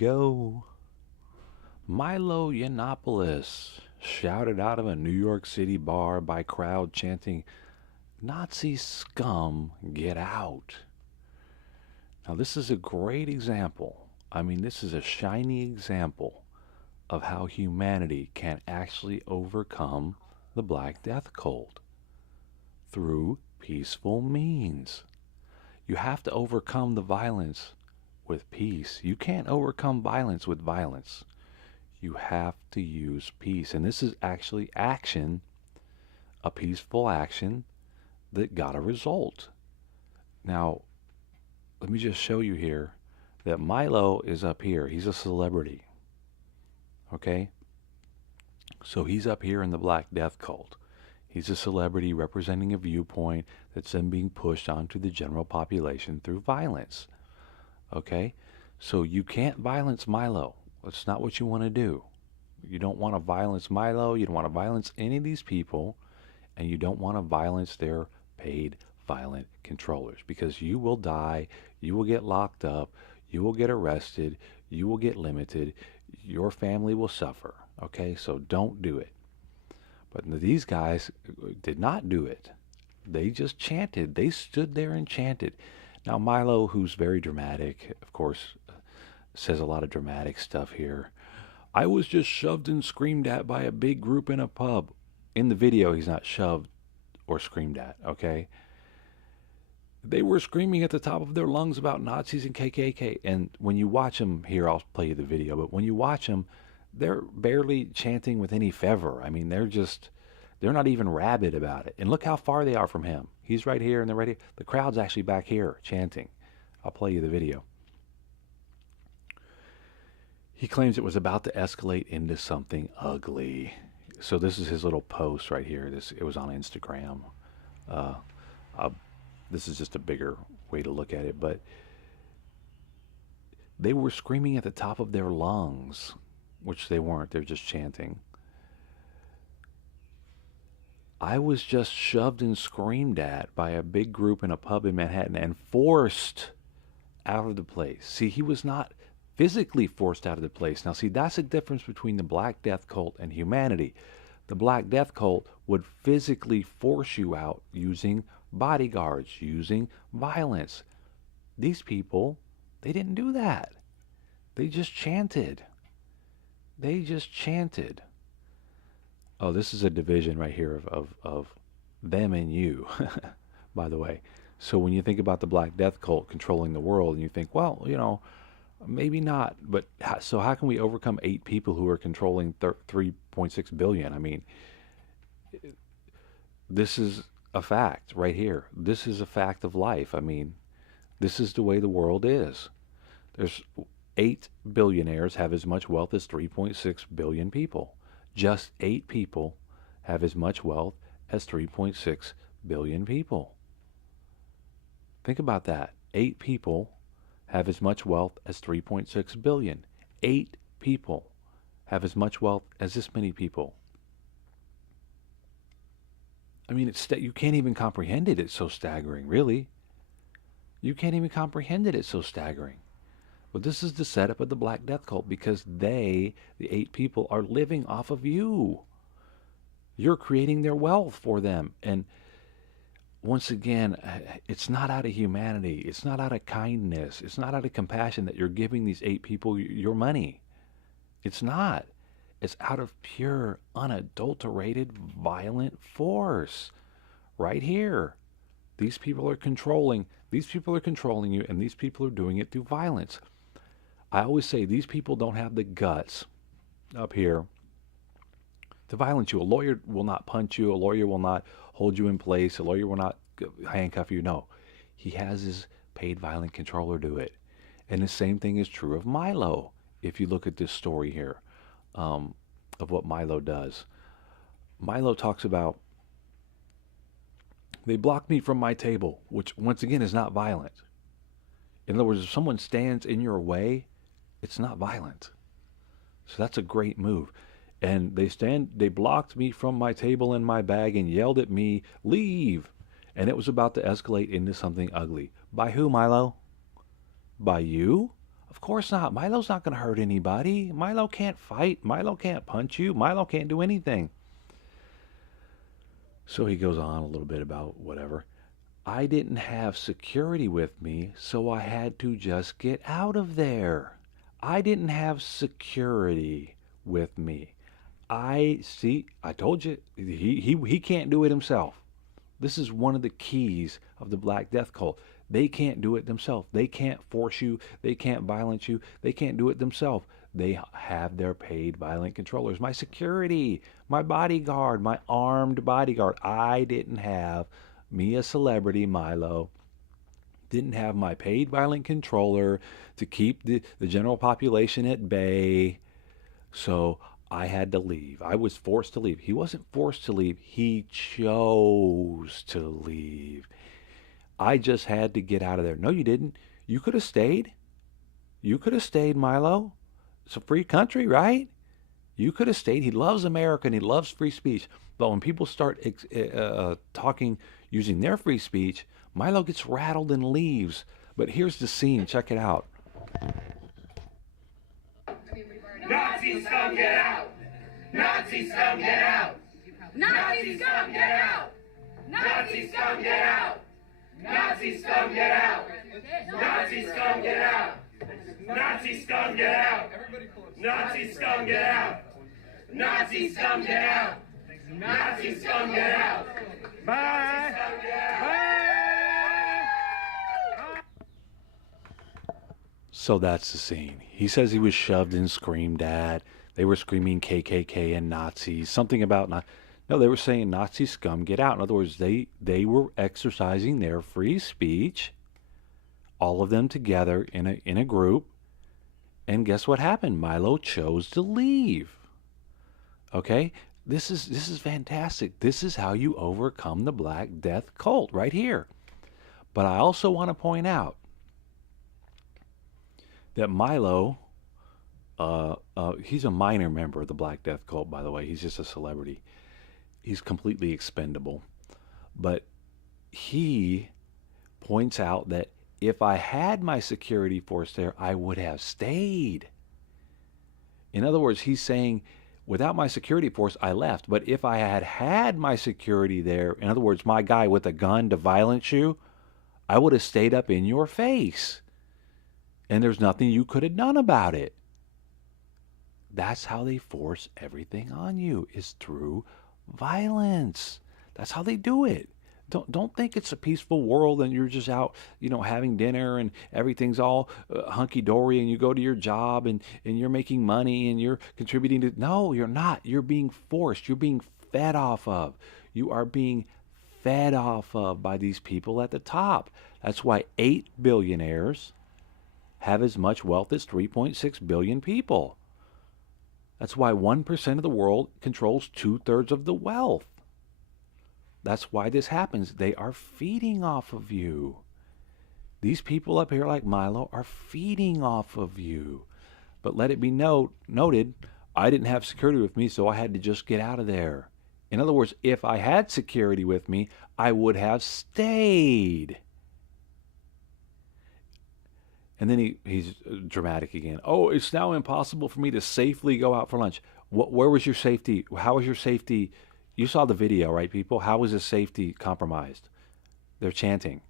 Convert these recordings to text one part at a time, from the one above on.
go. Milo Yiannopoulos shouted out of a New York City bar by crowd chanting, "Nazi scum, get out." Now, this is a great example. I mean, this is a shiny example of how humanity can actually overcome the Black Death cult through peaceful means. You have to overcome the violence with peace. You can't overcome violence with violence. You have to use peace. And this is actually action, a peaceful action that got a result. Now, let me just show you here that Milo is up here. He's a celebrity. Okay? So he's up here in the Black Death cult. He's a celebrity representing a viewpoint that's then being pushed onto the general population through violence. Okay? So you can't violence Milo. That's not what you want to do. You don't want to violence Milo. You don't want to violence any of these people. And you don't want to violence their paid violent controllers, because you will die, you will get locked up, you will get arrested, you will get limited, your family will suffer. Okay? So don't do it. But these guys did not do it. They just chanted. They stood there and chanted. Now, Milo, who's very dramatic, of course, says a lot of dramatic stuff here. "I was just shoved and screamed at by a big group in a pub." In the video, he's not shoved or screamed at, okay? "They were screaming at the top of their lungs about Nazis and KKK." And when you watch them, here, I'll play you the video, but when you watch them, they're barely chanting with any fervor. I mean, they're not even rabid about it. And look how far they are from him. He's right here and they're right here. The crowd's actually back here chanting. I'll play you the video. He claims it was about to escalate into something ugly. So this is his little post right here. It was on Instagram. This is just a bigger way to look at it, but they were screaming at the top of their lungs, which they weren't. They're just chanting. "I was just shoved and screamed at by a big group in a pub in Manhattan and forced out of the place." See, he was not physically forced out of the place. Now, see, that's the difference between the Black Death cult and humanity. The Black Death cult would physically force you out using bodyguards, using violence. These people, they didn't do that. They just chanted. They just chanted. Oh, this is a division right here of them and you, by the way. So when you think about the Black Death cult controlling the world, and you think, well, maybe not, but so how can we overcome 8 people who are controlling 3.6 billion? I mean, this is a fact right here. This is a fact of life. I mean, this is the way the world is. There's 8 billionaires have as much wealth as 3.6 billion people. Just 8 people have as much wealth as 3.6 billion people. Think about that. 8 people have as much wealth as 3.6 billion. 8 people have as much wealth as this many people. I mean, you can't even comprehend it. It's so staggering, really. You can't even comprehend it. It's so staggering. But this is the setup of the Black Death cult, because they, the 8 people, are living off of you. You're creating their wealth for them. And once again, it's not out of humanity. It's not out of kindness. It's not out of compassion that you're giving these 8 people your money. It's not. It's out of pure, unadulterated, violent force. Right here. These people are controlling. These people are controlling you, and these people are doing it through violence. I always say these people don't have the guts up here to violence you. A lawyer will not punch you. A lawyer will not hold you in place. A lawyer will not handcuff you. No. He has his paid violent controller do it. And the same thing is true of Milo. If you look at this story here of what Milo does. Milo talks about, "They blocked me from my table," which once again is not violent. In other words, if someone stands in your way, it's not violent. So that's a great move. "And they blocked me from my table and my bag and yelled at me, 'Leave!' And it was about to escalate into something ugly." By who, Milo? By you? Of course not. Milo's not going to hurt anybody. Milo can't fight. Milo can't punch you. Milo can't do anything. So he goes on a little bit about whatever. I didn't have security with me, so I had to just get out of there. I didn't have security with me. I told you, he can't do it himself. This is one of the keys of the Black Death cult. They can't do it themselves. They can't force you. They can't violence you. They can't do it themselves. They have their paid violent controllers. My security, my bodyguard, my armed bodyguard. I didn't have me, a celebrity, Milo, didn't have my paid violent controller to keep the general population at bay. So I had to leave. I was forced to leave. He wasn't forced to leave. He chose to leave. I just had to get out of there. No, you didn't. You could have stayed. You could have stayed, Milo. It's a free country, right? You could have stayed. He loves America and he loves free speech. But when people start talking, using their free speech, Milo gets rattled and leaves. But here's the scene. Check it out. Nazi scum, get out! Nazi scum, get out! Nazi scum, get out! Nazi scum, get out! Nazi scum, get out! Nazi scum, get out! Nazi scum, get out! Nazi scum, get out! Nazi scum, get out! Nazi scum, get out! Bye! So that's the scene. He says he was shoved and screamed at. They were screaming KKK and Nazis. Something about no, they were saying Nazi scum, get out. In other words, they were exercising their free speech, all of them together in a group. And guess what happened? Milo chose to leave. Okay? This is fantastic. This is how you overcome the Black Death cult right here. But I also want to point out that Milo, he's a minor member of the Black Death cult, by the way. He's just a celebrity. He's completely expendable. But he points out that if I had my security force there, I would have stayed. In other words, he's saying, without my security force, I left. But if I had had my security there, in other words, my guy with a gun to violence you, I would have stayed up in your face. And there's nothing you could have done about it. That's how they force everything on you, is through violence. That's how they do it. Don't think it's a peaceful world and you're just out, having dinner and everything's all hunky-dory and you go to your job and you're making money and you're contributing to... No, you're not. You're being forced. You're being fed off of. You are being fed off of by these people at the top. That's why 8 billionaires have as much wealth as 3.6 billion people. That's why 1% of the world controls 2/3 of the wealth. That's why this happens. They are feeding off of you. These people up here like Milo are feeding off of you. But let it be noted, I didn't have security with me, so I had to just get out of there. In other words, if I had security with me, I would have stayed. And then he's dramatic again. Oh, it's now impossible for me to safely go out for lunch. Where was your safety? How was your safety? You saw the video, right, people? How was his safety compromised? They're chanting.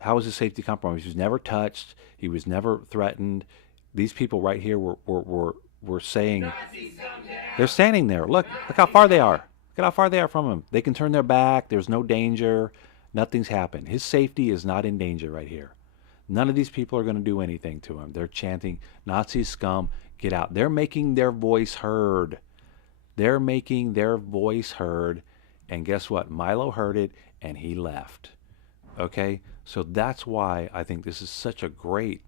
How was his safety compromised? He was never touched. He was never threatened. These people right here were saying... They're standing there. Look how far they are. Look at how far they are from him. They can turn their back. There's no danger. Nothing's happened. His safety is not in danger right here. None of these people are going to do anything to him. They're chanting, Nazi scum, get out. They're making their voice heard. They're making their voice heard. And guess what? Milo heard it and he left. Okay? So that's why I think this is such a great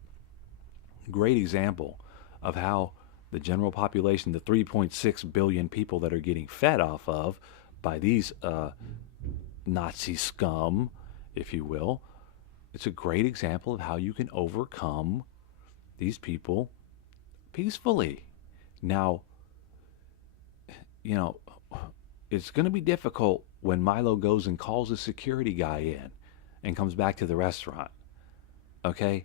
example of how the general population, the 3.6 billion people that are getting fed off of by these Nazi scum, if you will, it's a great example of how you can overcome these people peacefully. Now, it's going to be difficult when Milo goes and calls a security guy in and comes back to the restaurant. Okay?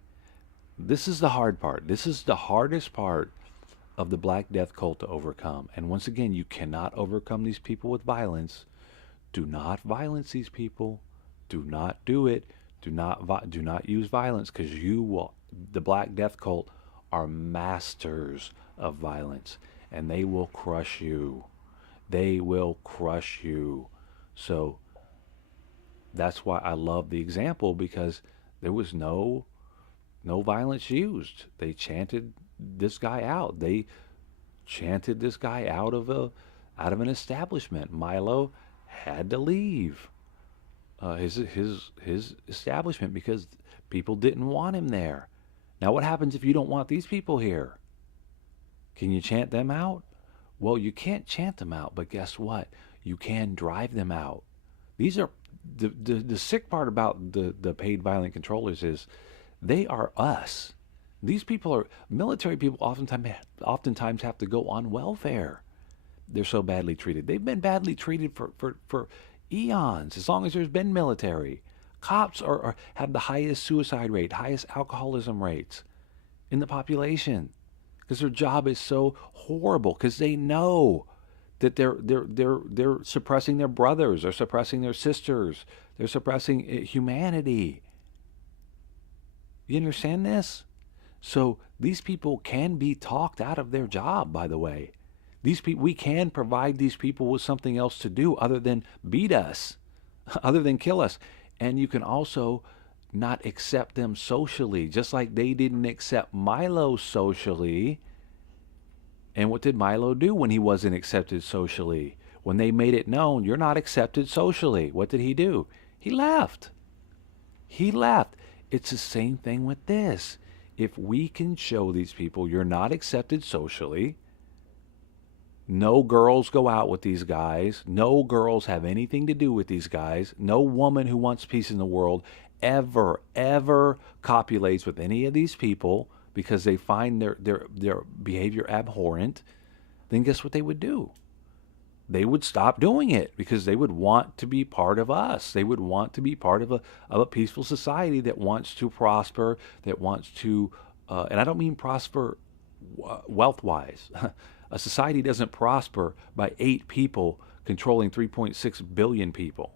This is the hard part. This is the hardest part of the Black Death cult to overcome. And once again, you cannot overcome these people with violence. Do not violence these people. Do not do it. Do not use violence, because you will. The Black Death cult are masters of violence, and they will crush you. They will crush you. So that's why I love the example, because there was no violence used. They chanted this guy out. They chanted this guy out of an establishment. Milo had to leave his establishment because people didn't want him there. Now, what happens if you don't want these people here? Can you chant them out? Well, you can't chant them out, but guess what? You can drive them out. These are the sick part about the paid violent controllers is they are us. These people are military people. Oftentimes have to go on welfare. They're so badly treated. They've been badly treated for eons, as long as there's been military. Cops have the highest suicide rate, highest alcoholism rates in the population, because their job is so horrible. Because they know that they're suppressing their brothers, they're suppressing their sisters, they're suppressing humanity. You understand this? So these people can be talked out of their job, by the way. These people, we can provide these people with something else to do other than beat us, other than kill us. And you can also not accept them socially, just like they didn't accept Milo socially. And what did Milo do when he wasn't accepted socially? When they made it known, you're not accepted socially, what did he do? He left. He left. It's the same thing with this. If we can show these people you're not accepted socially, no girls go out with these guys, no girls have anything to do with these guys, no woman who wants peace in the world ever copulates with any of these people because they find their behavior abhorrent, then guess what they would do? They would stop doing it because they would want to be part of us. They would want to be part of a peaceful society that wants to prosper, that wants to, and I don't mean prosper wealth-wise. A society doesn't prosper by 8 people controlling 3.6 billion people.